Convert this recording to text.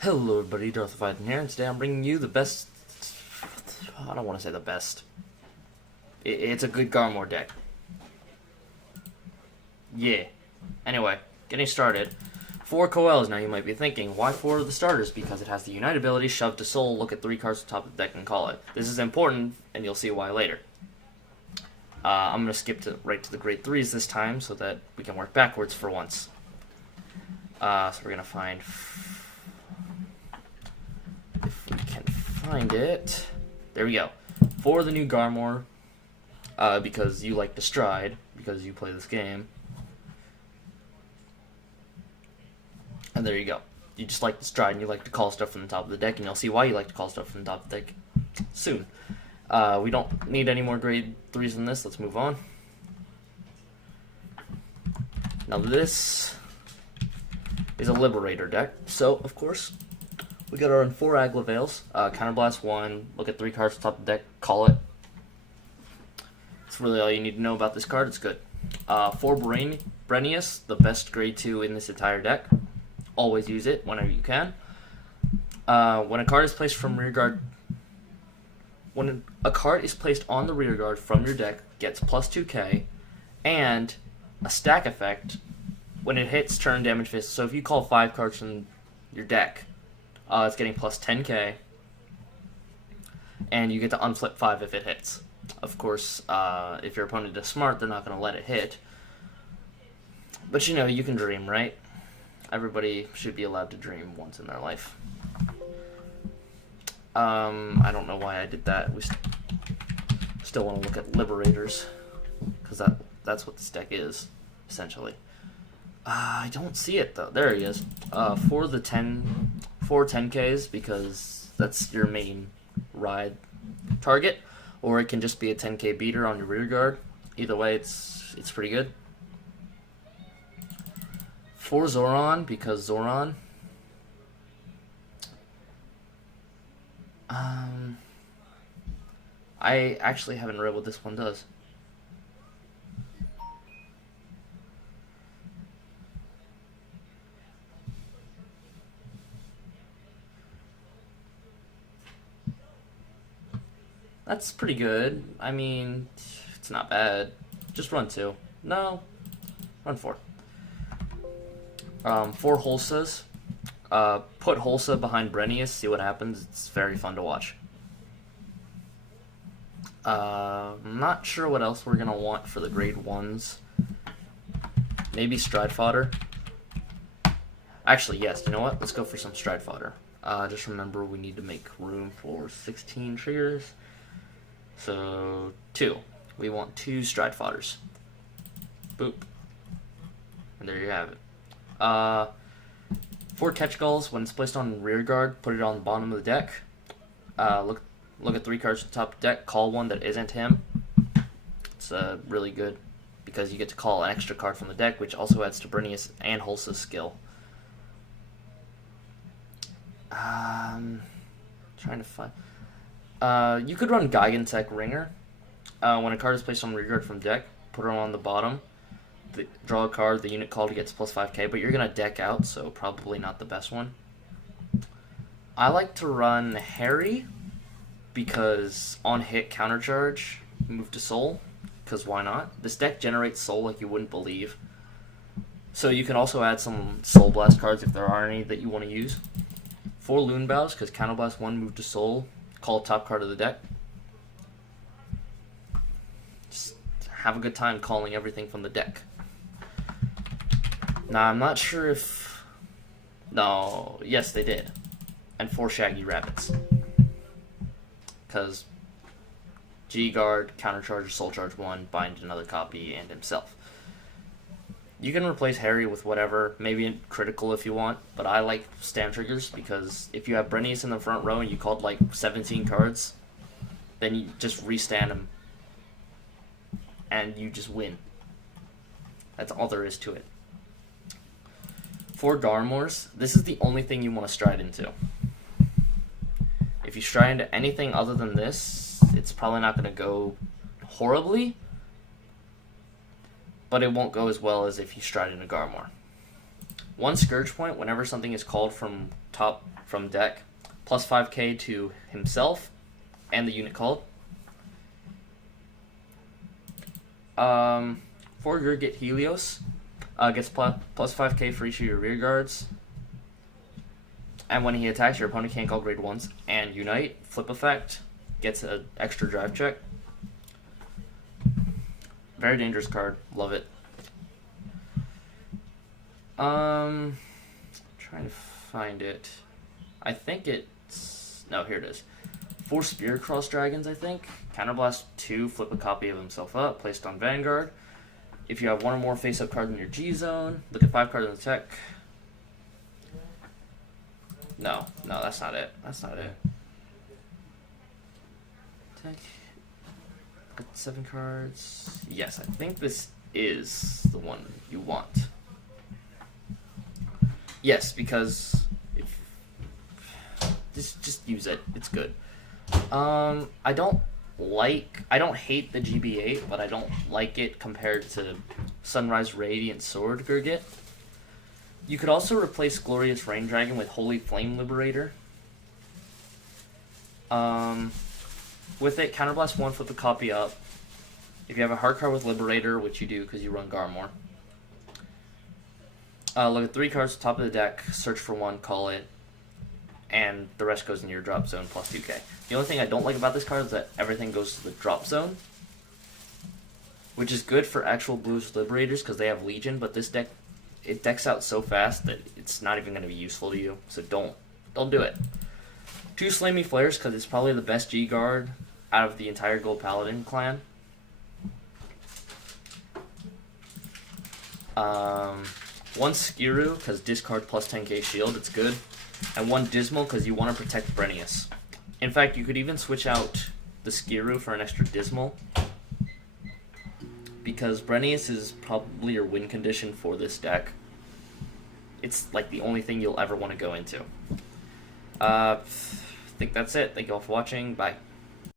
Hello everybody, Paladin here, and today I'm bringing you the best... I don't want to say the best. It's a good Garmor deck. Yeah. Anyway, getting started. 4 Coels. Now you might be thinking, why 4 of the starters? Because it has the Unite ability, Shove to Soul, look at 3 cards on top of the deck and call it. This is important, and you'll see why later. I'm going to skip right to the grade 3s this time, so that we can work backwards for once. So we're going to find... if we can find it. There we go. For the new Garmor, because you like to stride, because you play this game. And there you go. You just like to stride and you like to call stuff from the top of the deck, and you'll see why you like to call stuff from the top of the deck soon. We don't need any more grade 3s than this. Let's move on. Now this is a Liberator deck, so of course we got our 4 Aglavales, Counterblast 1, look at 3 cards on top of the deck, call it. That's really all you need to know about this card, it's good. 4 Brenius, the best grade 2 in this entire deck. Always use it whenever you can. When a card is placed from rear guard... When a card is placed on the rear guard from your deck, gets plus 2k, and a stack effect when it hits turn damage fist. So if you call 5 cards from your deck, it's getting plus 10k, and you get to unflip 5 if it hits. Of course, if your opponent is smart, they're not going to let it hit. But you know, you can dream, right? Everybody should be allowed to dream once in their life. I don't know why I did that. We still want to look at Liberators, because that's what this deck is, essentially. I don't see it, though. There he is. For the 4 10Ks, because that's your main ride target, or it can just be a 10K beater on your rear guard. Either way, it's pretty good. For Zoran, because Zoran... I actually haven't read what this one does. That's pretty good. I mean, it's not bad. Just run 2. No, run 4. 4 Holsas. Put Holsa behind Brenius, see what happens. It's very fun to watch. I'm not sure what else we're going to want for the grade 1s. Maybe Stride Fodder. Actually, yes, you know what? Let's go for some Stride Fodder. Just remember we need to make room for 16 triggers. So, 2. We want 2 Stride Fodders. Boop. And there you have it. 4 Catch Gulls, when it's placed on rear guard, put it on the bottom of the deck. Look at 3 cards at the top of the deck, call one that isn't him. It's really good, because you get to call an extra card from the deck, which also adds to Brenius and Holsa's skill. Trying to find... you could run Gigantech Ringer. When a card is placed on rear guard from deck, put it on the bottom. Draw a card, the unit called gets plus 5k, but you're going to deck out, so probably not the best one. I like to run Harry, because on hit countercharge, move to Soul, because why not? This deck generates Soul like you wouldn't believe. So you can also add some Soul Blast cards if there are any that you want to use. 4 Loon Bows, because Counterblast 1, move to Soul, call top card of the deck. Just have a good time calling everything from the deck. Now, I'm not sure if... No, yes, they did. And 4 Shaggy Rabbits. Because G-Guard, Countercharge, Soul Charge 1, bind another copy, and himself. You can replace Harry with whatever, maybe critical if you want, but I like stand triggers, because if you have Brenius in the front row and you called like 17 cards, then you just restand him, and you just win. That's all there is to it. 4 Garmors, this is the only thing you want to stride into. If you stride into anything other than this, it's probably not going to go horribly, but it won't go as well as if you stride into Garmor. 1 Scourge point whenever something is called from deck, plus 5k to himself and the unit called. 4 Gurgit Helios gets plus 5k for each of your rear guards. And when he attacks, your opponent can't call grade 1s. And Unite, flip effect, gets an extra drive check. Very dangerous card. Love it. Trying to find it. I think it's... No, here it is. 4 Spear Cross Dragons, I think. Counterblast 2, flip a copy of himself up, placed on Vanguard. If you have 1 or more face-up cards in your G-Zone, look at 5 cards in the tech. No, that's not it. That's not it. Tech. 7 cards. Yes, I think this is the one you want. Yes, because if just use it. It's good. I don't hate the GB8, but I don't like it compared to Sunrise Radiant Sword Gurgit. You could also replace Glorious Rain Dragon with Holy Flame Liberator. With it, Counterblast 1, flip a copy up. If you have a hard card with Liberator, which you do because you run Garmor, look at 3 cards, top of the deck, search for 1, call it, and the rest goes in your drop zone plus 2k. The only thing I don't like about this card is that everything goes to the drop zone, which is good for actual Blues Liberators because they have Legion, but this deck, it decks out so fast that it's not even going to be useful to you, so don't do it. 2 Slay Me Flares because it's probably the best G guard out of the entire Gold Paladin clan. 1 Skiru because discard plus 10k shield, it's good. And 1 Dismal because you want to protect Brenius. In fact, you could even switch out the Skiru for an extra Dismal, because Brenius is probably your win condition for this deck. It's like the only thing you'll ever want to go into. I think that's it. Thank you all for watching. Bye.